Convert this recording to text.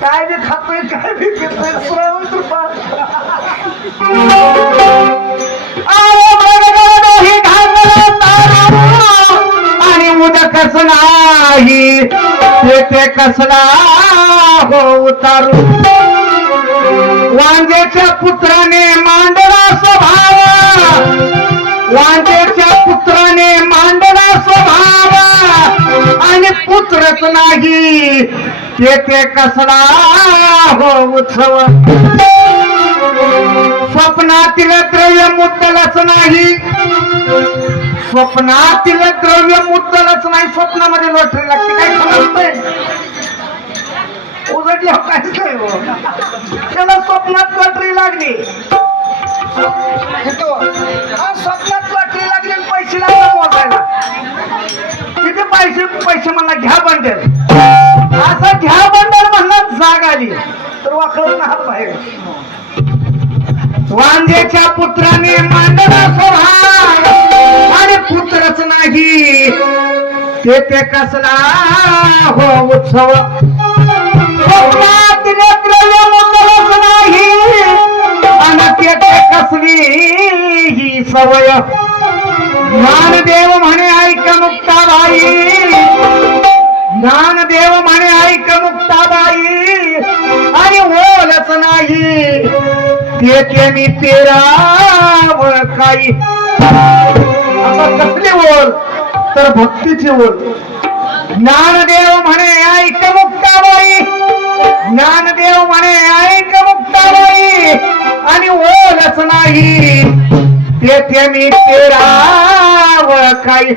काय बी खातोय काय बी पितोय? श्रावण कृपा अरे आणि उद्या कसं नाही ते कसला हो उतारू. वांजेच्या पुत्राने मा पुत्रच नाही. येते कसला हो उत्सव. स्वप्नातील द्रव्य मुद्दलच नाही. स्वप्नातील द्रव्य मुद्दलच नाही. स्वप्नामध्ये लॉटरी लागते. काय समजतंय उघडल्या काय त्याला स्वप्नात लॉटरी लागली. स्वप्नात लॉटरी लागली पैसे लागला मोजायला. किती पैसे पैसे म्हणला घ्या बंडल. असं घ्या बंडल म्हणला जाग आली. तर वाकडून ना हात बाहेर. वांद्याच्या पुत्राने मांडला स्वभाव. आणि पुत्रच नाही. ते ते कसला हो उत्सव. नाही. आणि ते ते कसली ही सवय. मानदेव म्हणे ऐका मग ऐक मुक्ताबाई. आणि ओलच नाही. ते मी पेराव काही आता कसली ओळ तर भक्तीची ओळ ज्ञानदेव म्हणे ऐक मुक्ताबाई. ज्ञानदेव म्हणे ऐक मुक्ताबाई. आणि ओलच नाही. तेथे मी पेराव काही